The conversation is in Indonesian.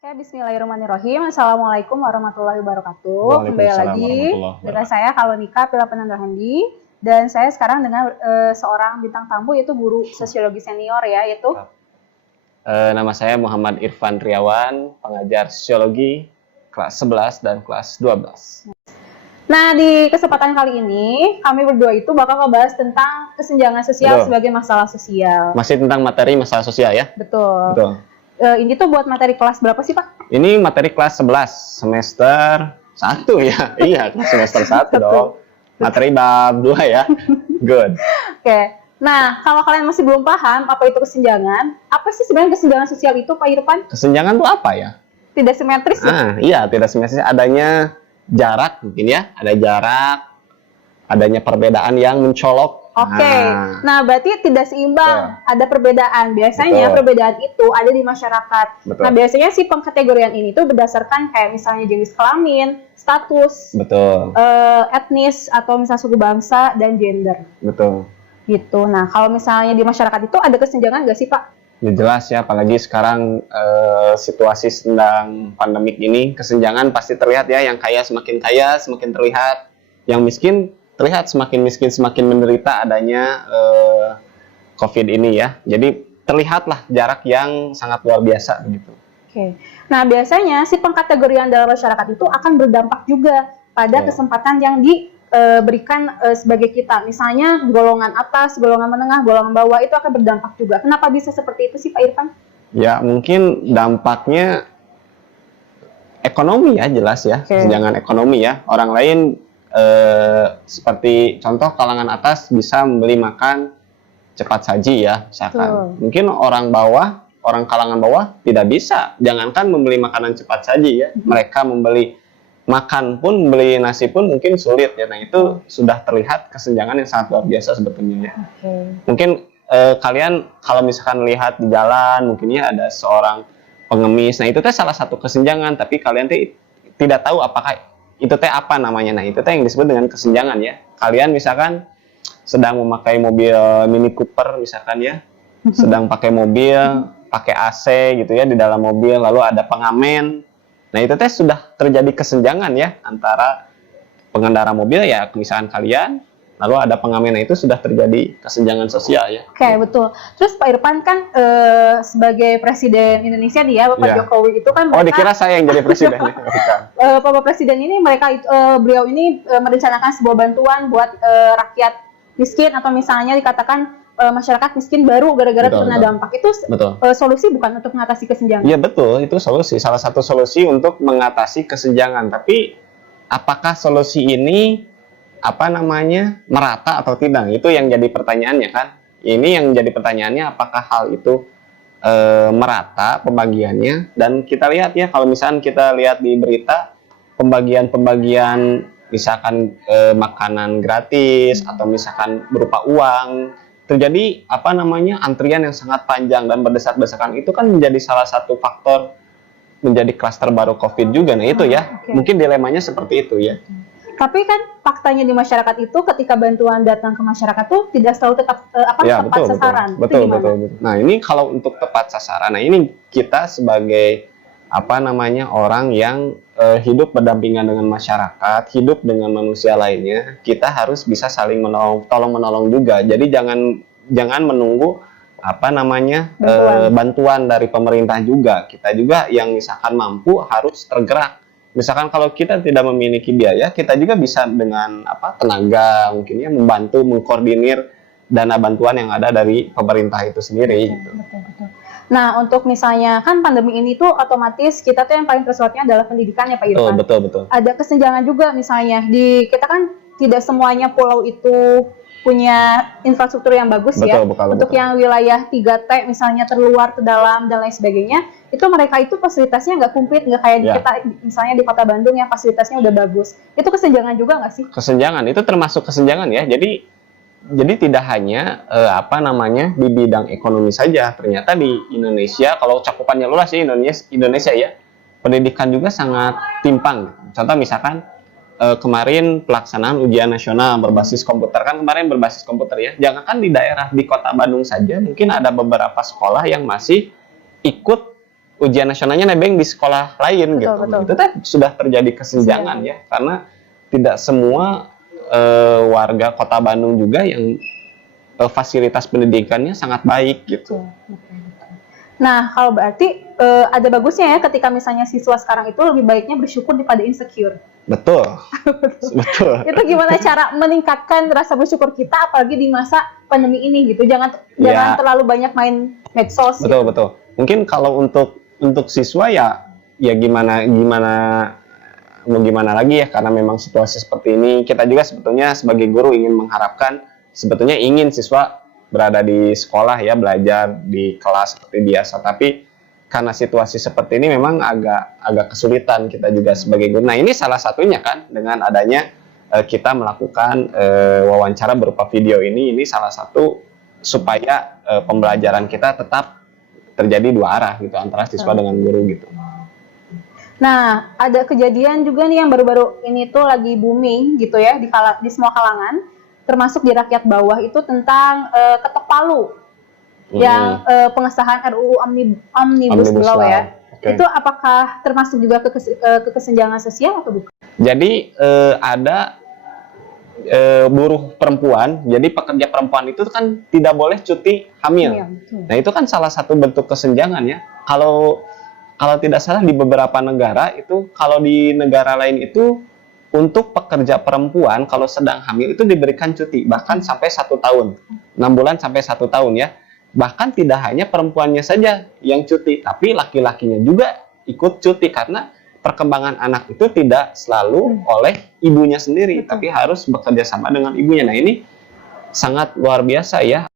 Oke, bismillahirrahmanirrahim. Assalamualaikum warahmatullahi wabarakatuh. Kembali Waalaikumsalam lagi warahmatullahi dengan wabarakatuh. saya Halonika Pilapena Handi, dan saya sekarang dengan seorang bintang tamu, yaitu guru sosiologi senior ya, yaitu Nama saya Muhammad Irfan Triawan, pengajar sosiologi kelas 11 dan kelas 12. Nah, di kesempatan kali ini kami berdua itu bakal ngebahas tentang kesenjangan sosial Betul. sebagai masalah sosial. Masih tentang materi masalah sosial ya? Betul. Betul. Ini tuh buat materi kelas berapa sih, Pak? Ini materi kelas 11 semester 1 ya? Iya, kelas semester 1 dong. Materi bab 2 ya? Good. Oke. Nah, kalau kalian masih belum paham apa itu kesenjangan, apa sih sebenarnya kesenjangan sosial itu, Pak Irfan? Kesenjangan itu apa ya? Tidak simetris ya? Iya, tidak simetris. Adanya jarak mungkin ya? Ada jarak, adanya perbedaan yang mencolok. Oke, nah berarti tidak seimbang, ada perbedaan. Biasanya Betul. perbedaan itu ada di masyarakat. Betul. Nah biasanya si pengkategorian ini tuh berdasarkan kayak misalnya jenis kelamin, status, Betul, etnis, atau misalnya suku bangsa, dan gender. betul. Gitu. Nah kalau misalnya di masyarakat itu ada kesenjangan nggak sih, Pak? Ya jelas ya, apalagi sekarang situasi sedang pandemik ini, kesenjangan pasti terlihat ya, yang kaya semakin terlihat, yang miskin terlihat semakin miskin, semakin menderita adanya COVID ini ya. Jadi terlihatlah jarak yang sangat luar biasa begitu. Oke. Nah biasanya si pengkategorian dalam masyarakat itu akan berdampak juga pada kesempatan yang diberikan sebagai kita. Misalnya golongan atas, golongan menengah, golongan bawah itu akan berdampak juga. Kenapa bisa seperti itu sih, Pak Irfan? Ya mungkin dampaknya ekonomi ya, jelas ya, kesenjangan ekonomi ya. Orang lain seperti contoh kalangan atas bisa membeli makan cepat saji ya, misalkan. Mungkin orang kalangan bawah tidak bisa. Jangankan membeli makanan cepat saji ya, mereka membeli makan pun, membeli nasi pun mungkin sulit ya. Nah itu sudah terlihat kesenjangan yang sangat luar biasa sebetulnya ya. Mungkin kalian kalau misalkan lihat di jalan, mungkin ya ada seorang pengemis. Nah itu teh salah satu kesenjangan, tapi kalian teh tidak tahu apakah itu teh apa namanya. Nah itu teh yang disebut dengan kesenjangan ya. Kalian misalkan sedang memakai mobil Mini Cooper misalkan ya, sedang pakai mobil, pakai AC gitu ya di dalam mobil, lalu ada pengamen. Nah itu teh sudah terjadi kesenjangan ya antara pengendara mobil ya, misalkan kalian, lalu ada pengamen. Nah itu sudah terjadi kesenjangan sosial ya. Oke, betul. Terus Pak Irfan kan sebagai Presiden Indonesia dia, Bapak Jokowi itu kan mereka, dikira saya yang jadi presiden. Bapak Presiden ini beliau ini merencanakan sebuah bantuan buat rakyat miskin, atau misalnya dikatakan masyarakat miskin baru gara-gara terkena dampak. Itu solusi bukan untuk mengatasi kesenjangan? Iya betul, itu solusi, salah satu solusi untuk mengatasi kesenjangan. Tapi apakah solusi ini merata atau tidak? Itu yang jadi pertanyaannya kan. Ini yang jadi pertanyaannya, apakah hal itu merata pembagiannya? Dan kita lihat ya, kalau misalkan kita lihat di berita pembagian misalkan makanan gratis atau misalkan berupa uang, terjadi antrian yang sangat panjang dan berdesak-desakan. Itu kan menjadi salah satu faktor menjadi klaster baru COVID juga. Nah itu ya, mungkin dilemanya seperti itu ya. Tapi kan faktanya di masyarakat itu ketika bantuan datang ke masyarakat tuh tidak selalu tepat sasaran. Betul. Nah ini kalau untuk tepat sasaran, nah ini kita sebagai orang yang hidup berdampingan dengan masyarakat, hidup dengan manusia lainnya, kita harus bisa saling tolong-menolong juga. Jadi jangan menunggu bantuan dari pemerintah juga. Kita juga yang misalkan mampu harus tergerak. Misalkan kalau kita tidak memiliki biaya, kita juga bisa dengan tenaga mungkin ya membantu mengkoordinir dana bantuan yang ada dari pemerintah itu sendiri. Betul. Nah, untuk misalnya kan pandemi ini tuh otomatis kita tuh yang paling tersuatnya adalah pendidikan ya Pak Irfan. Betul. Ada kesenjangan juga misalnya kita kan tidak semuanya pulau itu punya infrastruktur yang bagus ya. Untuk yang wilayah 3T misalnya terluar, terdalam, dan lain sebagainya, itu mereka itu fasilitasnya nggak komplit, nggak kayak kita misalnya di Kota Bandung yang fasilitasnya udah bagus. Itu kesenjangan juga nggak sih? Kesenjangan, itu termasuk kesenjangan ya. Jadi tidak hanya di bidang ekonomi saja. Ternyata di Indonesia, kalau cakupannya luas ya Indonesia ya, pendidikan juga sangat timpang. Contoh misalkan kemarin pelaksanaan ujian nasional berbasis komputer, kan kemarin berbasis komputer ya. Jangankan di daerah di Kota Bandung saja, mungkin ada beberapa sekolah yang masih ikut ujian nasionalnya nebeng di sekolah lain betul, gitu. Betul. Itu kan sudah terjadi kesenjangan ya, karena tidak semua warga Kota Bandung juga yang fasilitas pendidikannya sangat baik gitu. Nah, kalau berarti ada bagusnya ya ketika misalnya siswa sekarang itu lebih baiknya bersyukur daripada insecure. Betul. Betul. Itu gimana cara meningkatkan rasa bersyukur kita apalagi di masa pandemi ini gitu. Jangan terlalu banyak main medsos. Betul, gitu. betul. Mungkin kalau untuk siswa ya gimana mau gimana lagi ya, karena memang situasi seperti ini. Kita juga sebetulnya sebagai guru ingin mengharapkan, sebetulnya ingin siswa berada di sekolah ya, belajar di kelas seperti biasa, tapi karena situasi seperti ini memang agak kesulitan kita juga sebagai guru. Nah, ini salah satunya kan dengan adanya kita melakukan wawancara berupa video ini salah satu supaya pembelajaran kita tetap terjadi dua arah gitu, antara siswa dengan guru gitu. Nah, ada kejadian juga nih yang baru-baru ini tuh lagi booming gitu ya di semua kalangan, termasuk di rakyat bawah, itu tentang ketok palu yang pengesahan RUU Omnibus Law ya. Okay. Itu apakah termasuk juga kesenjangan sosial atau bukan? Jadi ada buruh perempuan, jadi pekerja perempuan itu kan tidak boleh cuti hamil. Nah, itu kan salah satu bentuk kesenjangan ya. Kalau tidak salah di beberapa negara itu, kalau di negara lain itu untuk pekerja perempuan kalau sedang hamil itu diberikan cuti bahkan sampai 1 tahun, 6 bulan sampai 1 tahun ya. Bahkan tidak hanya perempuannya saja yang cuti, tapi laki-lakinya juga ikut cuti, karena perkembangan anak itu tidak selalu oleh ibunya sendiri, tapi harus bekerja sama dengan ibunya. Nah, ini sangat luar biasa ya.